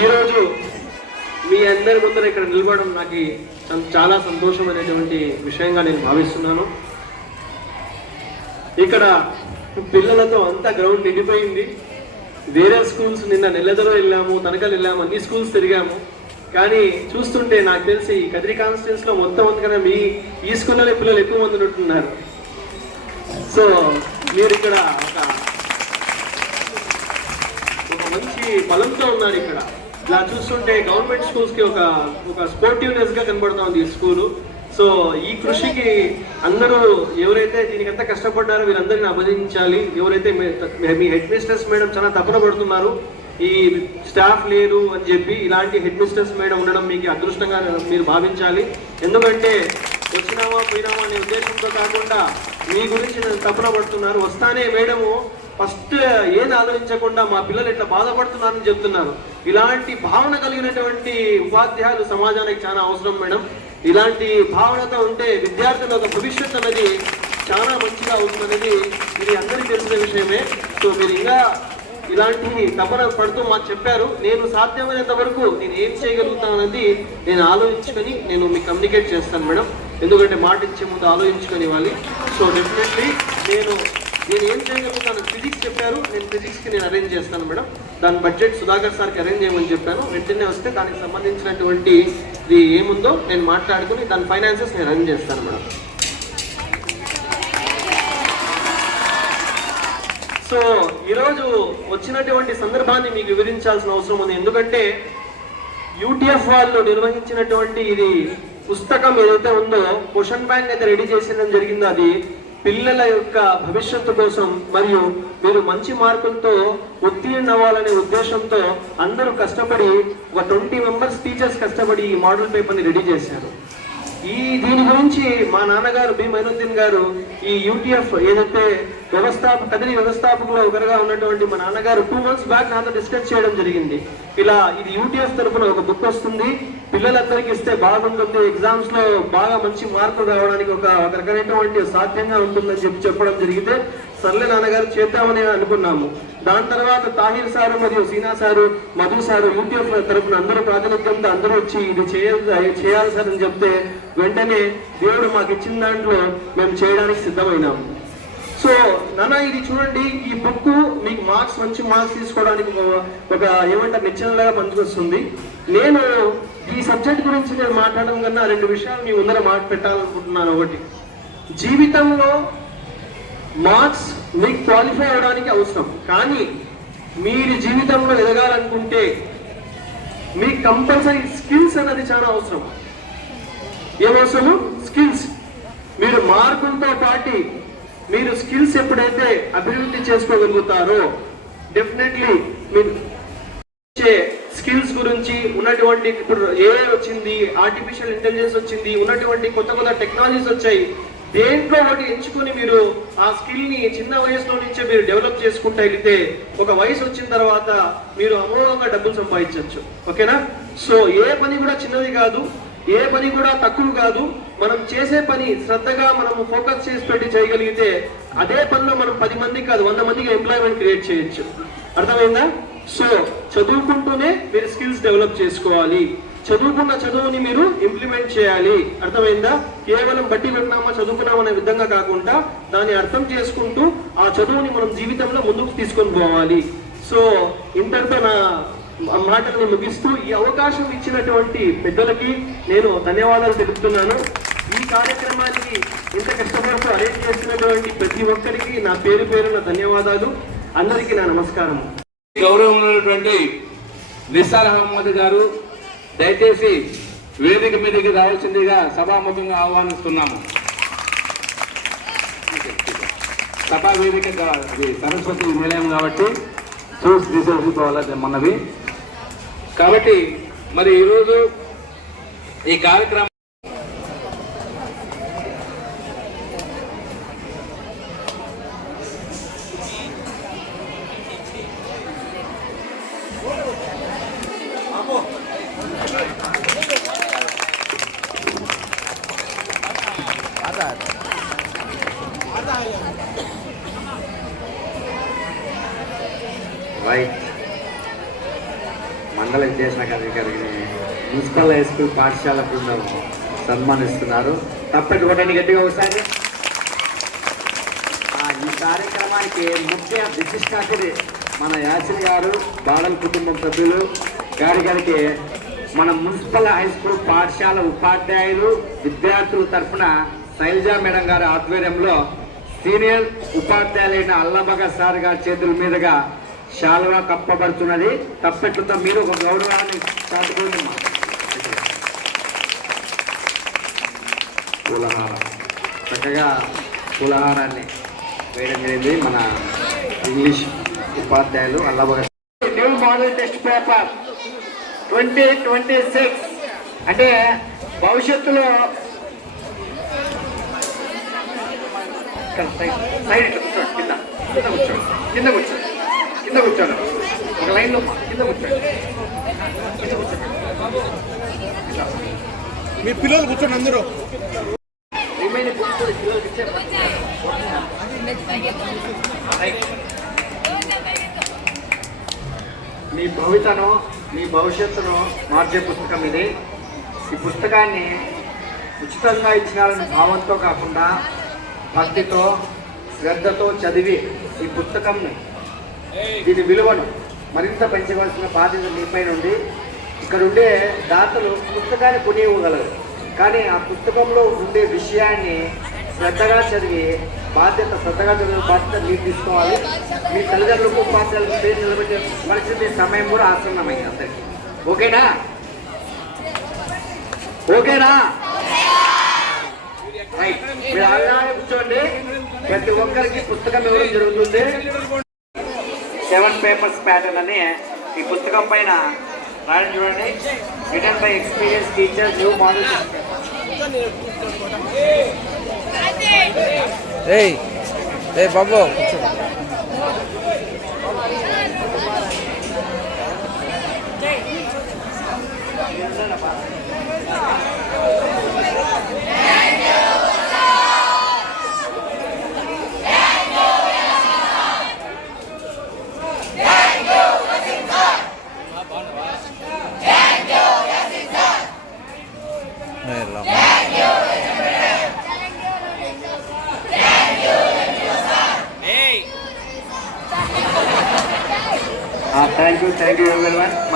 ఈరోజు మీ అందరి ముందర ఇక్కడ నిలబడడం నాకు చాలా సంతోషమైనటువంటి విషయంగా నేను భావిస్తున్నాను. ఇక్కడ పిల్లలతో అంతా గ్రౌండ్ నిండిపోయింది. వేరే స్కూల్స్ నిన్న నెల్లదలో వెళ్ళాము తనకలు వెళ్ళాము అన్ని స్కూల్స్ తిరిగాము. కానీ చూస్తుంటే నాకు తెలిసి ఈ కదిరి కాన్స్టిట్యూన్స్లో మొత్తం అంతకన్నా మీ ఈ స్కూల్లోనే పిల్లలు ఎక్కువ మంది ఉంటున్నారు సో మీరు ఇక్కడ ఒక ఒక మంచి బలంతో ఉన్నారు ఇక్కడ. ఇలా చూస్తుంటే గవర్నమెంట్ స్కూల్స్కి ఒక ఒక స్పోర్టివ్నెస్గా కనబడుతా ఉంది ఈ స్కూల్ సో ఈ కృషికి అందరూ ఎవరైతే దీనికంతా కష్టపడ్డారో వీరందరిని అభినందించాలి ఎవరైతే మీ- మీ హెడ్ మిస్టర్స్ మేడం చాలా తపన పడుతున్నారు ఈ స్టాఫ్ లేరు అని చెప్పి ఇలాంటి హెడ్ మిస్టర్స్ మేడం ఉండడం మీకు అదృష్టంగా మీరు భావించాలి. ఎందుకంటే వచ్చినామా పోయినామా అనే ఉద్దేశంతో కాకుండా మీ గురించి తపన పడుతున్నారు. వస్తానే మేడము ఫస్ట్ ఏది ఆలోచించకుండా మా పిల్లలు ఇట్లా బాధపడుతున్నారని చెప్తున్నారు ఇలాంటి భావన కలిగినటువంటి ఉపాధ్యాయులు సమాజానికి చాలా అవసరం మేడం. ఇలాంటి భావనతో ఉంటే విద్యార్థుల యొక్క భవిష్యత్తు అనేది చాలా మంచిగా అవుతుందనేది ఇది అందరికీ తెలిసిన విషయమే. సో మీరు ఇంకా ఇలాంటి తపన పడుతూ మాకు చెప్పారు. నేను సాధ్యమైనంత వరకు నేను ఏం చేయగలుగుతానన్నది నేను ఆలోచించుకొని నేను మీకు కమ్యూనికేట్ చేస్తాను మేడం. ఎందుకంటే మాట ఇచ్చే ముందు ఆలోచించుకొని ఇవ్వాలి. సో డెఫినెట్లీ నేను నేను ఏం చేయగలుగుతాను ఫిజిక్స్ చెప్పారు. నేను ఫిజిక్స్కి నేను అరేంజ్ చేస్తాను మేడం. దాని బడ్జెట్ సుధాకర్ సార్కి అరేంజ్ చేయమని చెప్పాను. వెంటనే వస్తే దానికి సంబంధించినటువంటి ఇది ఏముందో నేను మాట్లాడుకుని దాని ఫైనాన్సెస్ నేను అరేంజ్ చేస్తాను మేడం. సో ఈరోజు వచ్చినటువంటి సందర్భాన్ని మీకు వివరించాల్సిన అవసరం ఉంది. ఎందుకంటే యూటీఎఫ్ వాళ్ళు నిర్వహించినటువంటి ఇది పుస్తకం ఏదైతే ఉందో క్వశ్చన్ బ్యాంక్ అయితే రెడీ చేసేయడం జరిగిందో అది పిల్లల యొక్క భవిష్యత్తు కోసం మరియు మీరు మంచి మార్కులతో ఉత్తీర్ణ అవ్వాలనే ఉద్దేశంతో అందరూ కష్టపడి ఒక ట్వంటీ మెంబర్స్ టీచర్స్ కష్టపడి ఈ మోడల్ పేపర్ని రెడీ చేశారు. ఈ దీని గురించి మా నాన్నగారు బి మైనుద్దీన్ గారు ఈ యూటీఎఫ్ ఏదైతే వ్యవస్థాప కదిలి వ్యవస్థాపకులో ఒకరుగా ఉన్నటువంటి మా నాన్నగారు టూ మంత్స్ బ్యాక్ నాతో డిస్కస్ చేయడం జరిగింది. ఇలా ఇది యూటీఎఫ్ తరఫున ఒక బుక్ వస్తుంది. పిల్లలందరికీ ఇస్తే బాగుంటుంది. ఎగ్జామ్స్లో బాగా మంచి మార్కులు రావడానికి ఒక రకమైనటువంటి సాధ్యంగా ఉంటుందని చెప్పి చెప్పడం జరిగితే సర్లే నాన్నగారు చేద్దామని అనుకున్నాము. దాని తర్వాత తాహిర్ సారు మరియు Seena sir Madhu sir UTF తరఫున అందరూ ప్రాతినిధ్యంతో అందరూ వచ్చి ఇది చేయాలి చేయాలి సార్ అని చెప్తే వెంటనే దేవుడు మాకు ఇచ్చిన దాంట్లో మేము చేయడానికి సిద్ధమైనాము సో నాన్న ఇది చూడండి ఈ బుక్ మీకు మార్క్స్ మంచి మార్క్స్ తీసుకోవడానికి ఒక- ఏమంటారు నిచ్చెనలాగా వస్తుంది. నేను ఈ సబ్జెక్ట్ గురించి నేను మాట్లాడడం కన్నా రెండు విషయాలు మీ ముందర మాట పెట్టాలనుకుంటున్నాను ఒకటి. జీవితంలో మార్క్స్ మీకు క్వాలిఫై అవడానికి అవసరం. కానీ మీరు జీవితంలో ఎదగాలనుకుంటే మీకు కంపల్సరీ స్కిల్స్ అన్నది చాలా అవసరం. ఏమవసరము స్కిల్స్. మీరు మార్కులతో పాటి మీరు స్కిల్స్ ఎప్పుడైతే అభివృద్ధి చేసుకోగలుగుతారో డెఫినెట్లీ మీరు స్కిల్స్ గురించి ఉన్నటువంటి ఇప్పుడు ఏ వచ్చింది ఆర్టిఫిషియల్ ఇంటెలిజెన్స్ వచ్చింది ఉన్నటువంటి కొత్త కొత్త టెక్నాలజీస్ వచ్చాయి. దేంట్లో ఒకటి ఎంచుకొని మీరు ఆ స్కిల్ని చిన్న వయసులో నుంచే మీరు డెవలప్ చేసుకుంటూ వెళితే ఒక వయసు వచ్చిన తర్వాత మీరు అమోఘంగా డబ్బులు సంపాదించవచ్చు. ఓకేనా? సో ఏ పని కూడా చిన్నది కాదు ఏ పని కూడా తక్కువ కాదు. మనం చేసే పని శ్రద్ధగా మనం ఫోకస్ చేసి పెట్టి చేయగలిగితే అదే పనిలో మనం పది మందికి కాదు వంద మందికి ఎంప్లాయ్మెంట్ క్రియేట్ చేయొచ్చు. అర్థమైందా? సో చదువుకుంటూనే మీరు స్కిల్స్ డెవలప్ చేసుకోవాలి. చదువుకున్న చదువుని మీరు ఇంప్లిమెంట్ చేయాలి. అర్థమైందా? కేవలం బట్టి పెట్టినామా చదువుకున్నామనే విధంగా కాకుండా దాన్ని అర్థం చేసుకుంటూ ఆ చదువుని మనం జీవితంలో ముందుకు తీసుకొని పోవాలి. సో ఇంతటితో నా మాటల్ని ముగిస్తూ ఈ అవకాశం ఇచ్చినటువంటి పెద్దలకి నేను ధన్యవాదాలు తెలుపుతున్నాను. ఈ కార్యక్రమానికి ఇంత కష్టపడుతూ అరేంజ్ చేసినటువంటి ప్రతి ఒక్కరికి నా పేరు పేరున ధన్యవాదాలు. అందరికీ నా నమస్కారం గౌరవం ఉన్నటువంటి నిస్సార్ అహ్మద్ గారు దయచేసి వేదిక మీదకి రావాల్సిందిగా సభాముఖంగా ఆహ్వానిస్తున్నాము. సభా వేదిక ఇది సరస్వతి నిలయం కాబట్టి చూసి తీసేసుకోవాలి మొన్నవి కాబట్టి మరి ఈరోజు ఈ కార్యక్రమం రైట్ మండల విద్యాశాఖ అధికారిని మున్సిపల్ హై స్కూల్ పాఠశాల బృందం సన్మానిస్తున్నారు. తప్పటి కొట్టండి గట్టిగా ఒకసారి. ఈ కార్యక్రమానికి ముఖ్య విశిష్ట మన యాసిన్ గారు బాలల కుటుంబం సభ్యులు గారి గారికి మన మున్సిపల్ హై స్కూల్ పాఠశాల ఉపాధ్యాయులు విద్యార్థుల తరఫున శైలజా మేడం గారి ఆధ్వర్యంలో సీనియర్ ఉపాధ్యాయులైన అల్లబగ సార్ గారి చేతుల మీదుగా శాలువా కప్పబడుతున్నది. తప్పెట్లతో మీరు ఒక గౌరవాన్ని చాటుకోండి అమ్మా. పూలహారం. చక్కగా పూలహారాన్ని వేయడం జరిగింది మన ఇంగ్లీష్ ఉపాధ్యాయులు అల్లబగ new model test paper. Twenty twenty six అంటే భవిష్యత్తులో సైడ్ కూర్చోండి కింద కింద కూర్చోండి కింద కూర్చోండి కింద కూర్చోండి. ఒక లైన్లో కింద కూర్చోండి. కింద కూర్చోండి. మీ పిల్లలు కూర్చోండి అందరూ. రిమైనింగ్ పిల్లలకి. మీ భవితను మీ భవిష్యత్తును మార్చే పుస్తకం ఇది. ఈ పుస్తకాన్ని ఉచితంగా ఇచ్చినారని భావంతో కాకుండా భక్తితో శ్రద్ధతో చదివి ఈ పుస్తకంని దీని విలువను మరింత పెంచవలసిన బాధ్యత మీపై నుండి ఇక్కడ ఉండే దాతలు పుస్తకాన్ని కొని ఇవ్వగలరు కానీ ఆ పుస్తకంలో ఉండే విషయాన్ని శ్రద్ధగా చదివి బాధ్యత శ్రద్ధగా చదివే బాధ్యత మీరు తీసుకోవాలి. మీ తల్లిదండ్రులకు ఉపాధ్యాయులకు పేరు నిలబెట్టే పరిస్థితి సమయం కూడా ఆసన్నమైంది అందరికీ. ఓకేనా? ఓకేనా? రైట్. మీరు అలాగే కూర్చోండి. ప్రతి ఒక్కరికి పుస్తకం ఇవ్వడం జరుగుతుంది? సెవెన్ పేపర్స్ ప్యాటర్న్ అని ఈ పుస్తకం పైన రాయడం చూడండి. Written by experience teacher new model ఏయ్ ఏ బాబు కూర్చో ఏ, thank you everyone.